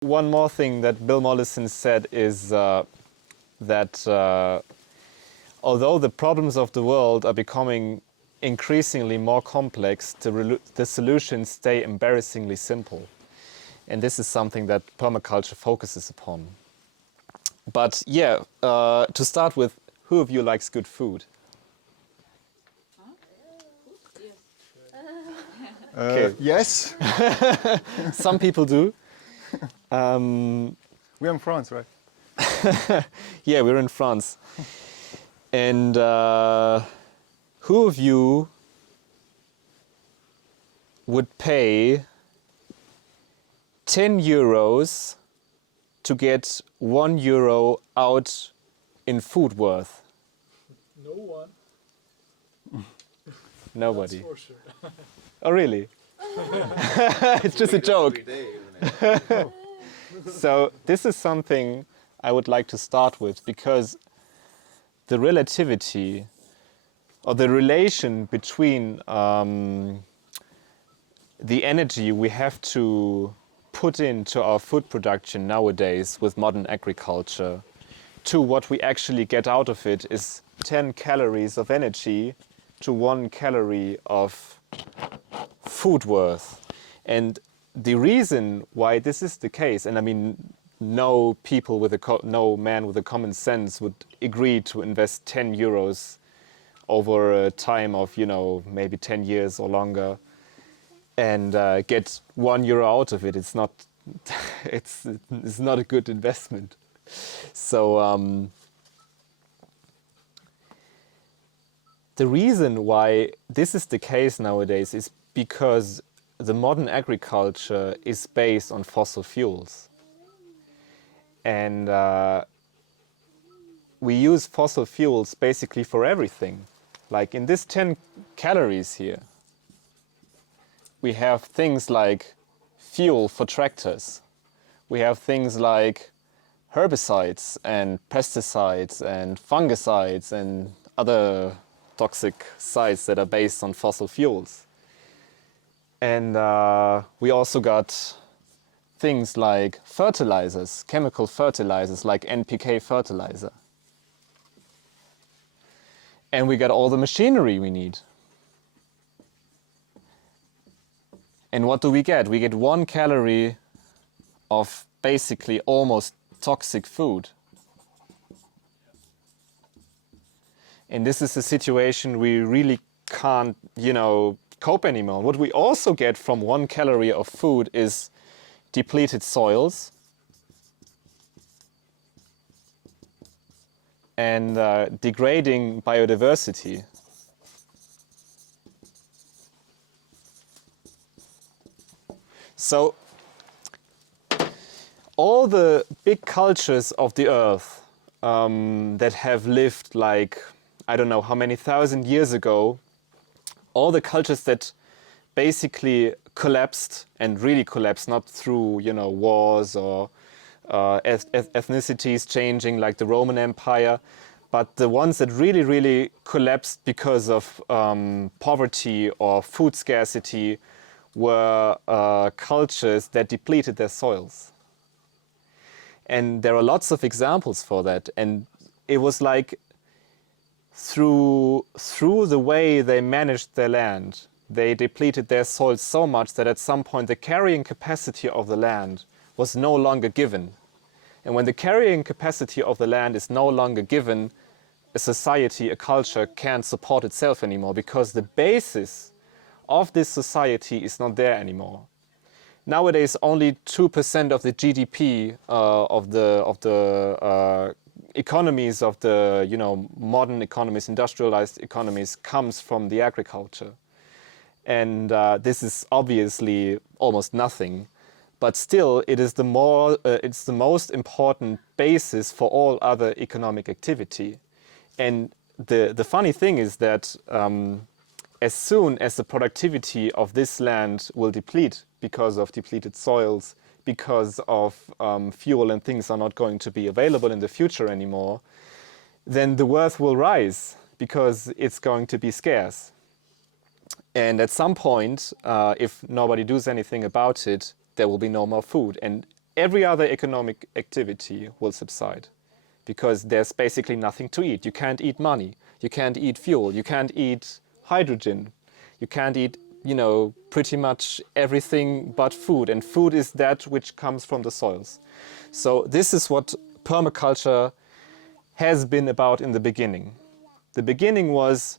One more thing that Bill Mollison said is that although the problems of the world are becoming increasingly more complex, the solutions stay embarrassingly simple. And this is something that permaculture focuses upon. But yeah, to start with, who of you likes good food? Yes. Some people do. We're in France, right? Yeah, we're in France. And who of you would pay 10 euros to get 1 euro out in food worth? No one. Nobody. That's for sure. Oh, really? It's just a joke. So this is something I would like to start with, because the relativity or the relation between the energy we have to put into our food production nowadays with modern agriculture to what we actually get out of it is 10 calories of energy to 1 calorie of food worth. And the reason why this is the case, and I mean, no man with a common sense would agree to invest 10 euros over a time of, maybe 10 years or longer and get 1 euro out of it. It's not, it's not a good investment. So the reason why this is the case nowadays is because the modern agriculture is based on fossil fuels. And we use fossil fuels basically for everything. Like in this 10 calories here, we have things like fuel for tractors. We have things like herbicides and pesticides and fungicides and other toxic sites that are based on fossil fuels. And we also got things like fertilizers, chemical fertilizers like NPK fertilizer. And we got all the machinery we need. And what do we get? We get 1 calorie of basically almost toxic food. And this is a situation we really can't, cope anymore. What we also get from 1 calorie of food is depleted soils and degrading biodiversity. So all the big cultures of the earth that have lived like, I don't know how many thousand years ago, all the cultures that basically collapsed and really collapsed, not through, wars or ethnicities changing like the Roman Empire, but the ones that really, really collapsed because of poverty or food scarcity were cultures that depleted their soils. And there are lots of examples for that. And it was like through the way they managed their land, they depleted their soil so much that at some point the carrying capacity of the land was no longer given. And when the carrying capacity of the land is no longer given, a society, a culture can't support itself anymore because the basis of this society is not there anymore. Nowadays, only 2% of the GDP of the economies of the modern economies, industrialized economies, comes from the agriculture. And this is obviously almost nothing, but still it is it's the most important basis for all other economic activity. And the funny thing is that as soon as the productivity of this land will deplete because of depleted soils, because of fuel and things are not going to be available in the future anymore, then the worth will rise because it's going to be scarce. And at some point, if nobody does anything about it, there will be no more food. And every other economic activity will subside because there's basically nothing to eat. You can't eat money. You can't eat fuel. You can't eat hydrogen. You can't eat, pretty much everything but food. And food is that which comes from the soils. So this is what permaculture has been about in the beginning. The beginning was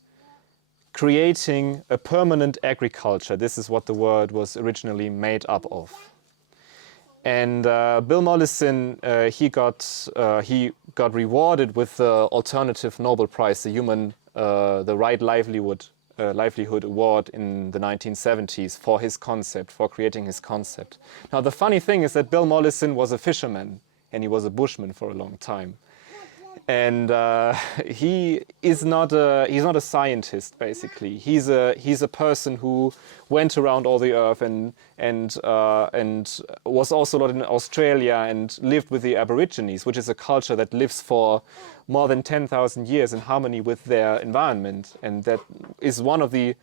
creating a permanent agriculture. This is what the word was originally made up of. And Bill Mollison, he got rewarded with the Alternative Nobel Prize, the Right Livelihood Award in the 1970s for his concept, for creating his concept. Now the funny thing is that Bill Mollison was a fisherman and he was a bushman for a long time. And he's not a scientist, basically. He's a person who went around all the earth and was also a lot in Australia and lived with the Aborigines, which is a culture that lives for more than 10,000 years in harmony with their environment. And that is one of the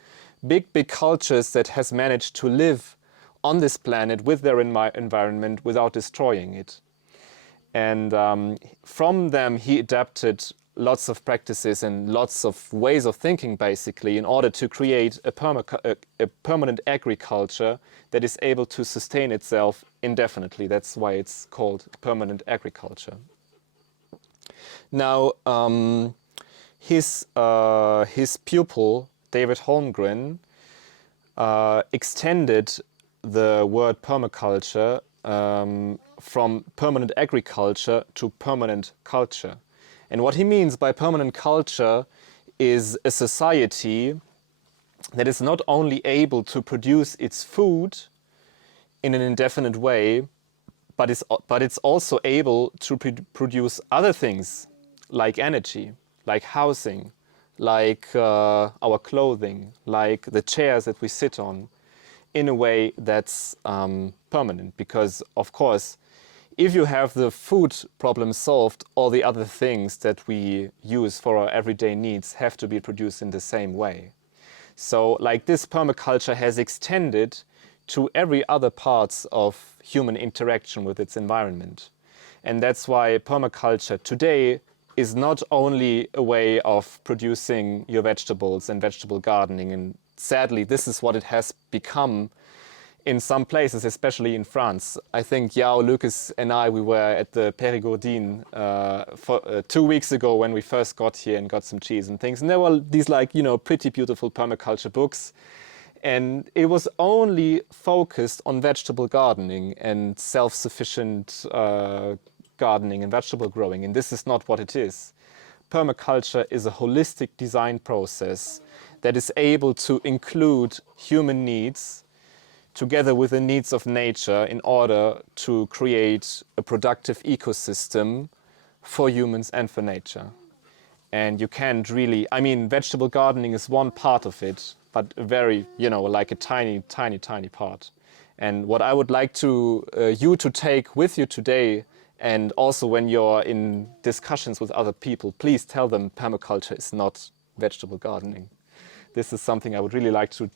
big cultures that has managed to live on this planet with their environment without destroying it. And from them, he adapted lots of practices and lots of ways of thinking, basically, in order to create a permanent agriculture that is able to sustain itself indefinitely. That's why it's called permanent agriculture. Now, his pupil, David Holmgren, extended the word permaculture from permanent agriculture to permanent culture. And what he means by permanent culture is a society that is not only able to produce its food in an indefinite way, but it's also able to produce other things like energy, like housing, like our clothing, like the chairs that we sit on, in a way that's permanent. Because, of course, if you have the food problem solved, all the other things that we use for our everyday needs have to be produced in the same way. So, like, this permaculture has extended to every other parts of human interaction with its environment. And that's why permaculture today is not only a way of producing your vegetables and vegetable gardening, and sadly, this is what it has become in some places, especially in France. I think Yao, Lucas and I, we were at the Périgourdine for 2 weeks ago when we first got here and got some cheese and things. And there were these pretty beautiful permaculture books. And it was only focused on vegetable gardening and self-sufficient gardening and vegetable growing. And this is not what it is. Permaculture is a holistic design process that is able to include human needs together with the needs of nature in order to create a productive ecosystem for humans and for nature. And you can't really, vegetable gardening is one part of it, but a very, like a tiny, tiny, tiny part. And what I would like you to take with you today, and also when you're in discussions with other people, please tell them permaculture is not vegetable gardening. This is something I would really like to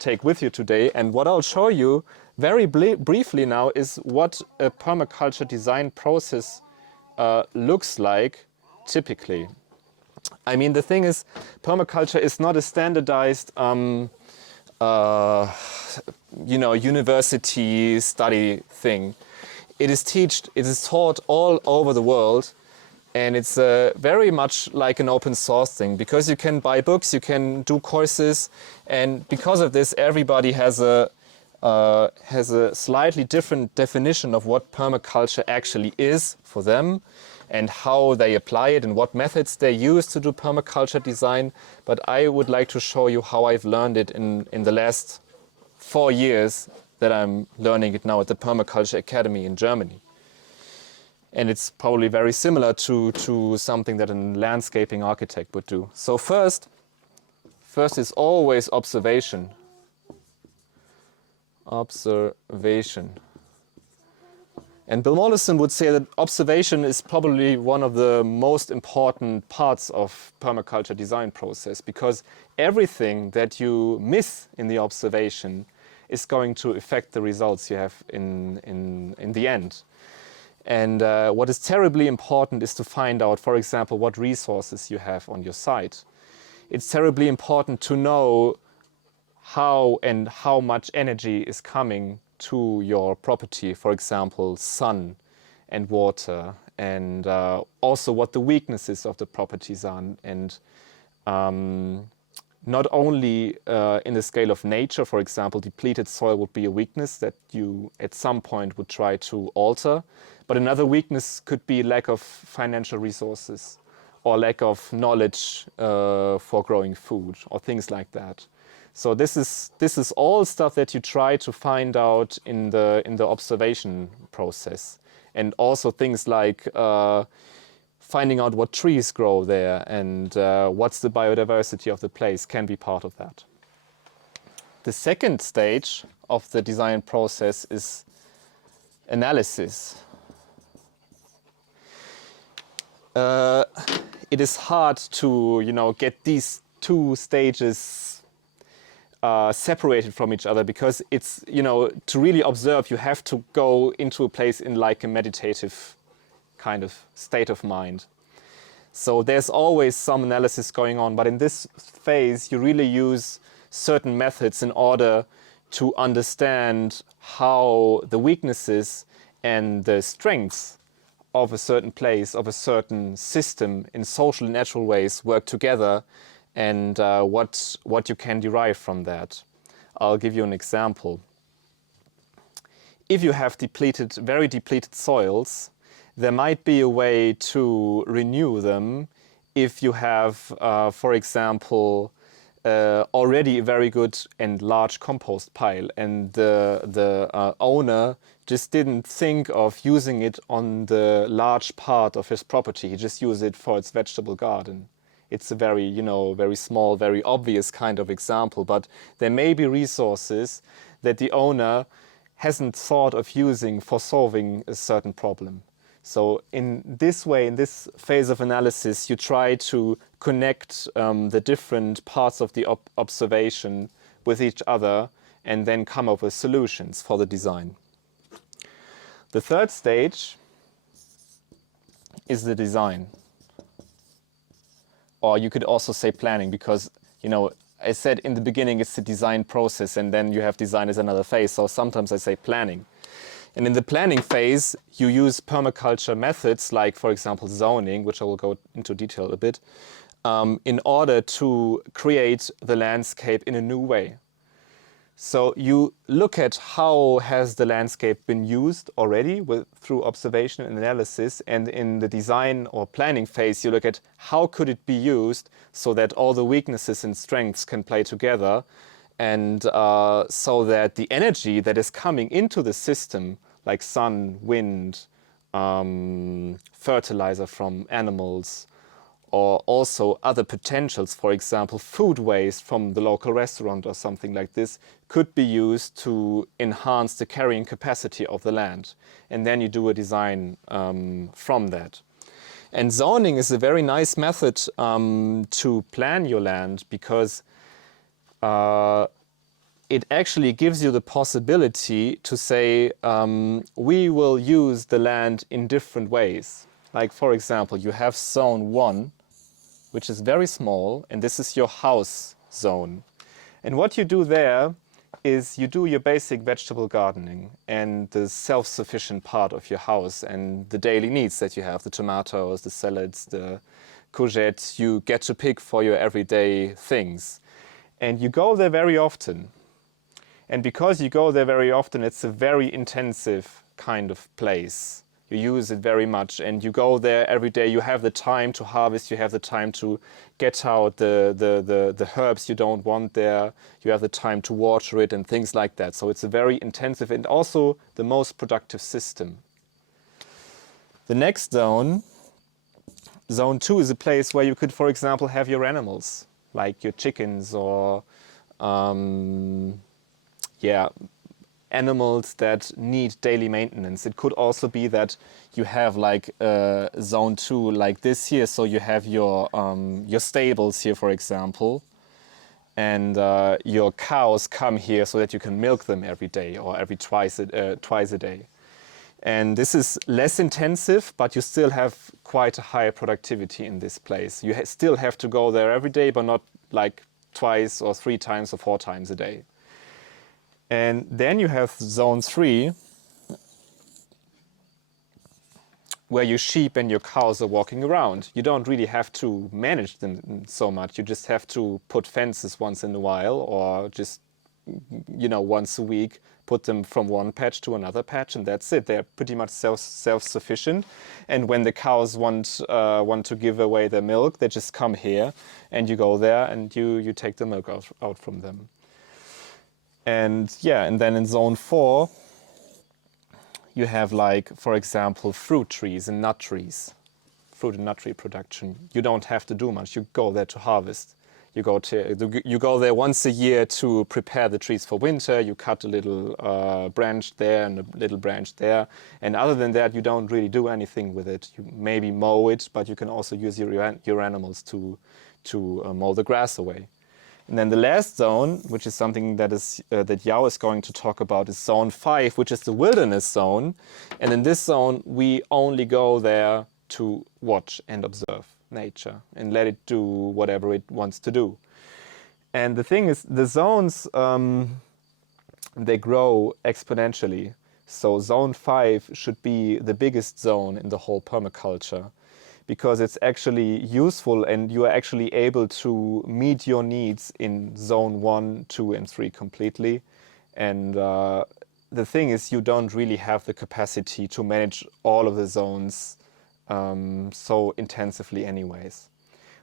take with you today. And what I'll show you very briefly now is what a permaculture design process looks like typically. The thing is, permaculture is not a standardized university study thing. It is taught all over the world. And it's very much like an open source thing, because you can buy books, you can do courses, and because of this, everybody has a slightly different definition of what permaculture actually is for them, and how they apply it, and what methods they use to do permaculture design. But I would like to show you how I've learned it in the last 4 years that I'm learning it now at the Permaculture Academy in Germany. And it's probably very similar to something that a landscaping architect would do. So first is always observation. Observation. And Bill Mollison would say that observation is probably one of the most important parts of permaculture design process, because everything that you miss in the observation is going to affect the results you have in the end. And what is terribly important is to find out, for example, what resources you have on your site. It's terribly important to know how much energy is coming to your property, for example, sun and water, and also what the weaknesses of the properties are. And not only in the scale of nature, for example, depleted soil would be a weakness that you at some point would try to alter, but another weakness could be lack of financial resources or lack of knowledge for growing food or things like that. So this is all stuff that you try to find out in the observation process, and also things like finding out what trees grow there and what's the biodiversity of the place can be part of that. The second stage of the design process is analysis. It is hard to get these two stages separated from each other, because it's, to really observe, you have to go into a place in like a meditative kind of state of mind. So there's always some analysis going on, but in this phase you really use certain methods in order to understand how the weaknesses and the strengths of a certain place, of a certain system in social and natural ways work together, and what you can derive from that. I'll give you an example. If you have very depleted soils, there might be a way to renew them if you have, for example, already a very good and large compost pile, and the owner just didn't think of using it on the large part of his property. He just used it for its vegetable garden. It's a very, very small, very obvious kind of example, but there may be resources that the owner hasn't thought of using for solving a certain problem. So in this way, in this phase of analysis, you try to connect the different parts of the observation with each other and then come up with solutions for the design. The third stage is the design. Or you could also say planning, because, I said in the beginning it's the design process, and then you have design as another phase. So sometimes I say planning. And in the planning phase, you use permaculture methods like, for example, zoning, which I will go into detail a bit, in order to create the landscape in a new way. So you look at how has the landscape been used already through observation and analysis, and in the design or planning phase, you look at how could it be used so that all the weaknesses and strengths can play together, and so that the energy that is coming into the system, like sun, wind, fertilizer from animals, or also other potentials, for example, food waste from the local restaurant or something like this, could be used to enhance the carrying capacity of the land. And then you do a design from that. And zoning is a very nice method to plan your land, because it actually gives you the possibility to say, we will use the land in different ways. Like, for example, you have zone 1, which is very small, and this is your house zone. And what you do there is you do your basic vegetable gardening and the self-sufficient part of your house and the daily needs that you have, the tomatoes, the salads, the courgettes, you get to pick for your everyday things. And you go there very often. And because you go there very often, it's a very intensive kind of place. You use it very much, and you go there every day. You have the time to harvest, you have the time to get out the herbs you don't want there, you have the time to water it and things like that. So it's a very intensive and also the most productive system. The next zone, zone 2, is a place where you could, for example, have your animals, like your chickens or animals that need daily maintenance. It could also be that you have like zone 2 like this here, so you have your stables here, for example, and your cows come here so that you can milk them every day or every twice a day. And this is less intensive, but you still have quite a high productivity in this place. You still have to go there every day, but not like twice or 3 times or 4 times a day. And then you have zone 3, where your sheep and your cows are walking around. You don't really have to manage them so much. You just have to put fences once in a while, or just, once a week, put them from one patch to another patch, and that's it. They're pretty much self-sufficient. And when the cows want to give away their milk, they just come here, and you go there and you take the milk out from them. And and then in zone 4, you have, like, for example, fruit trees and nut trees, fruit and nut tree production. You don't have to do much. You go there to harvest. You go there once a year to prepare the trees for winter. You cut a little branch there and a little branch there. And other than that, you don't really do anything with it. You maybe mow it, but you can also use your animals to mow the grass away. And then the last zone, which is something that Yao is going to talk about, is zone 5, which is the wilderness zone. And in this zone, we only go there to watch and observe nature and let it do whatever it wants to do. And the thing is, the zones, they grow exponentially. So zone 5 should be the biggest zone in the whole permaculture, because it's actually useful and you are actually able to meet your needs in zone 1, 2, and 3 completely. And the thing is, you don't really have the capacity to manage all of the zones so intensively anyways.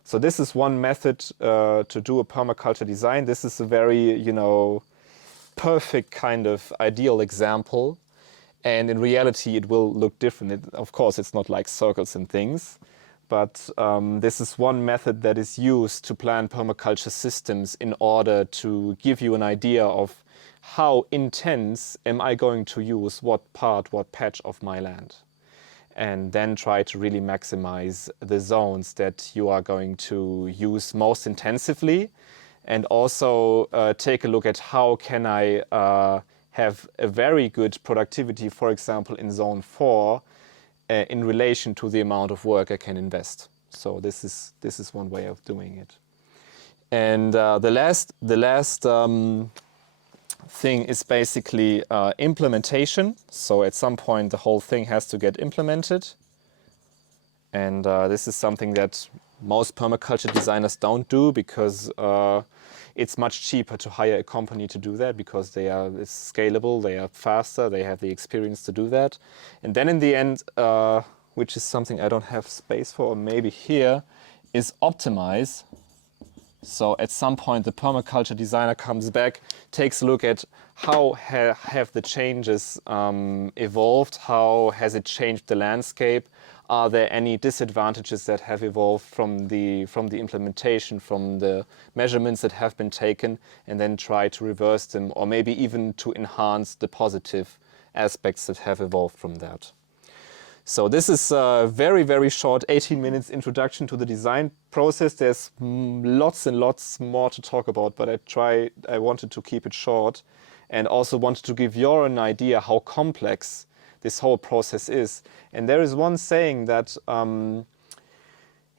So this is one method to do a permaculture design. This is a very, perfect kind of ideal example. And in reality, it will look different. Of course, it's not like circles and things. But this is one method that is used to plan permaculture systems in order to give you an idea of how intense am I going to use what patch of my land. And then try to really maximize the zones that you are going to use most intensively. And also take a look at how can I have a very good productivity, for example, in zone 4, in relation to the amount of work I can invest. So this is one way of doing it. And the last thing is basically implementation. So at some point the whole thing has to get implemented. And this is something that most permaculture designers don't do, because it's much cheaper to hire a company to do that, because it's scalable, they are faster, they have the experience to do that. And then in the end, which is something I don't have space for, or maybe here, is optimize. So at some point the permaculture designer comes back, takes a look at how have the changes evolved, how has it changed the landscape, are there any disadvantages that have evolved from the implementation, from the measurements that have been taken, and then try to reverse them, or maybe even to enhance the positive aspects that have evolved from that. So this is a very, very short 18 minutes introduction to the design process. There's lots and lots more to talk about, but I wanted to keep it short, and also wanted to give you an idea how complex this whole process is. And there is one saying that in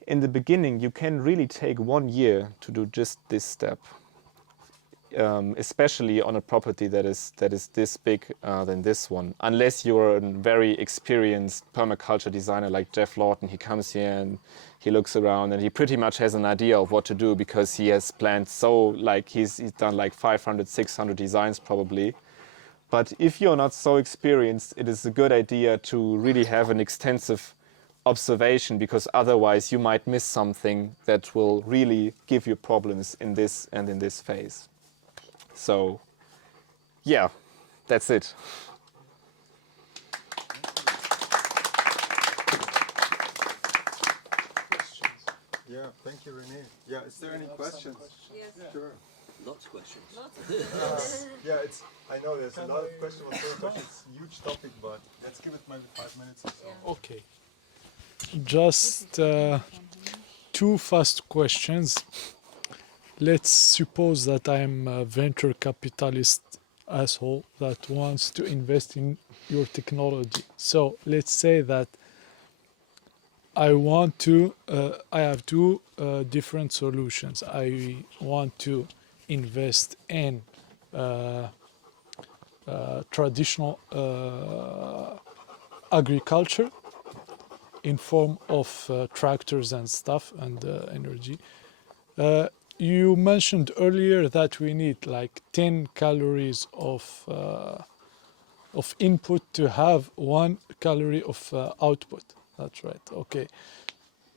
the beginning you can really take 1 year to do just this step, especially on a property that is this big than this one, unless you're a very experienced permaculture designer like Jeff Lawton. He comes here and he looks around and he pretty much has an idea of what to do, because he has planned, so like he's done like 500, 600 designs probably. But if you're not so experienced, it is a good idea to really have an extensive observation, because otherwise you might miss something that will really give you problems in this and in this phase. So, yeah, that's it. Yeah, thank you, René. Yeah, is there any questions? Yes. Sure. Lots of questions. Yeah, I know there's a lot of questions on permaculture. It's a huge topic, but let's give it maybe 5 minutes or so. Okay. Just two fast questions. Let's suppose that I'm a venture capitalist asshole that wants to invest in your technology. So let's say that I have two different solutions. I want to invest in traditional agriculture in form of tractors and stuff and energy. You mentioned earlier that we need like 10 calories of input to have 1 calorie of output. That's right. Okay.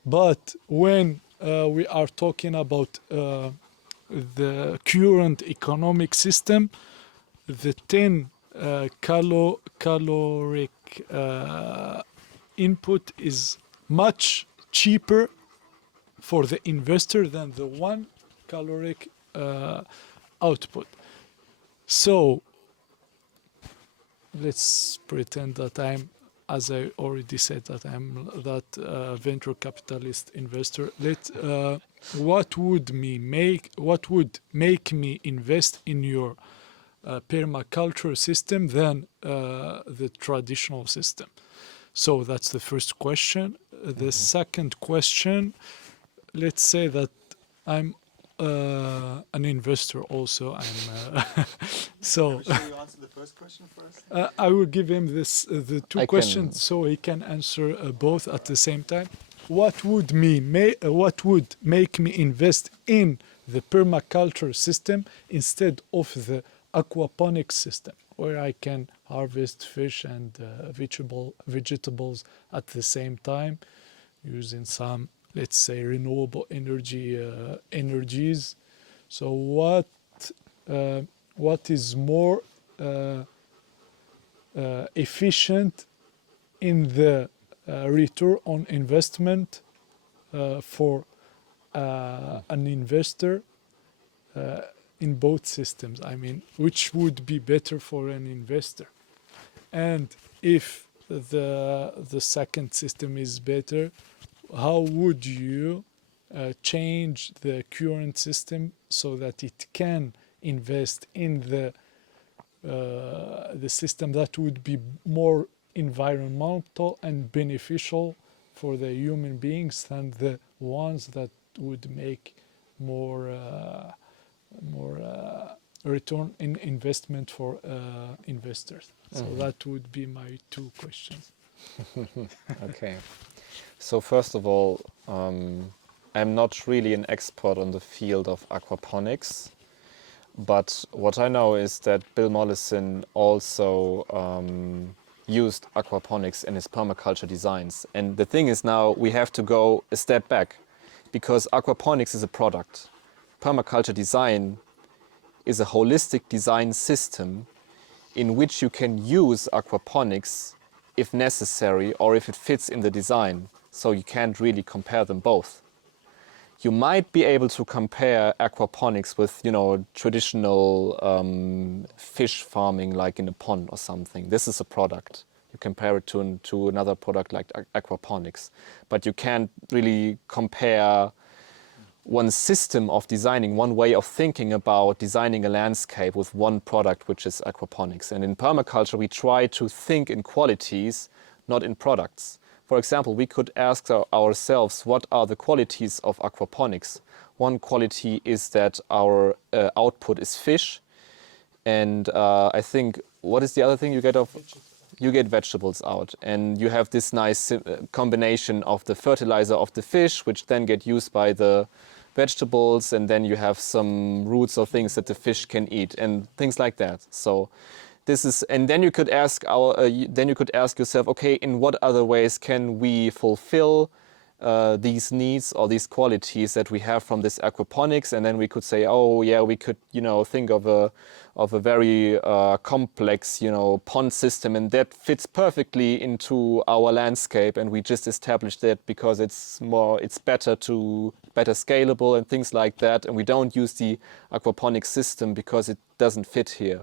But when we are talking about the current economic system, the 10 caloric input is much cheaper for the investor than the 1 caloric output. So let's pretend that I'm, as I already said, that I'm that venture capitalist investor. What would make me invest in your permaculture system than the traditional system? So that's the first question. The second question, let's say that I'm an investor also. So Should you answer the first question first? I will give him the two questions so he can answer both at the same time. What would make me invest in the permaculture system instead of the aquaponics system, where I can harvest fish and vegetables at the same time using some, let's say, renewable energies. So what is more efficient in the return on investment for an investor in both systems? I mean, which would be better for an investor? And if the second system is better, how would you change the current system so that it can invest in the system that would be more environmental and beneficial for the human beings than the ones that would make more return in investment for investors? So that would be my two questions. Okay. So first of all, I'm not really an expert on the field of aquaponics, but what I know is that Bill Mollison also used aquaponics in his permaculture designs. And the thing is, now we have to go a step back, because aquaponics is a product. Permaculture design is a holistic design system in which you can use aquaponics if necessary or if it fits in the design. So you can't really compare them both. You might be able to compare aquaponics with, traditional fish farming, like in a pond or something. This is a product. You compare it to another product like aquaponics, but you can't really compare one system of designing, one way of thinking about designing a landscape with one product, which is aquaponics. And in permaculture, we try to think in qualities, not in products. For example, we could ask ourselves, what are the qualities of aquaponics? One quality is that our output is fish. And I think, what is the other thing you get of? You get vegetables out. And you have this nice combination of the fertilizer of the fish, which then get used by the vegetables, and then you have some roots or things that the fish can eat and things like that. So this is, and then you could ask yourself, okay, in what other ways can we fulfill these needs or these qualities that we have from this aquaponics, and then we could say, oh yeah, we could, you know, think of a very complex, you know, pond system, and that fits perfectly into our landscape, and we just established that because it's better scalable and things like that, and we don't use the aquaponics system because it doesn't fit here.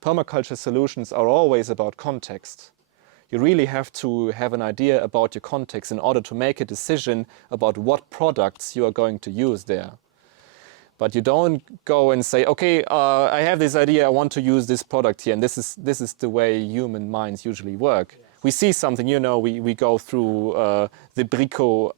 Permaculture solutions are always about context. You really have to have an idea about your context in order to make a decision about what products you are going to use there. But you don't go and say, okay, I have this idea, I want to use this product here, and this is the way human minds usually work. Yes. We see something, you know, we go through the Brico,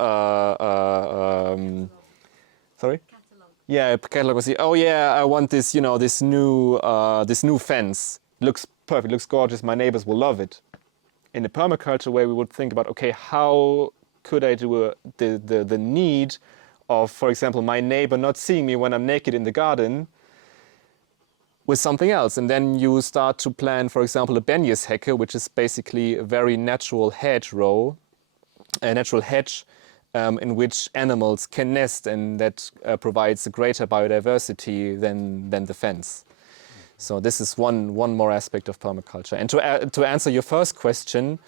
sorry? Catalog. Yeah, catalog. We see, oh yeah, I want this, you know, this new fence. Looks perfect, looks gorgeous, my neighbors will love it. In the permaculture way, we would think about, okay, how could I do the need of, for example, my neighbor not seeing me when I'm naked in the garden with something else. And then you start to plan, for example, a Benjeshecke, which is basically a very natural hedgerow, a natural hedge in which animals can nest, and that provides a greater biodiversity than the fence. So this is one more aspect of permaculture. And to answer your first question,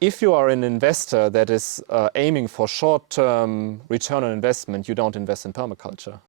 if you are an investor that is aiming for short-term return on investment, you don't invest in permaculture.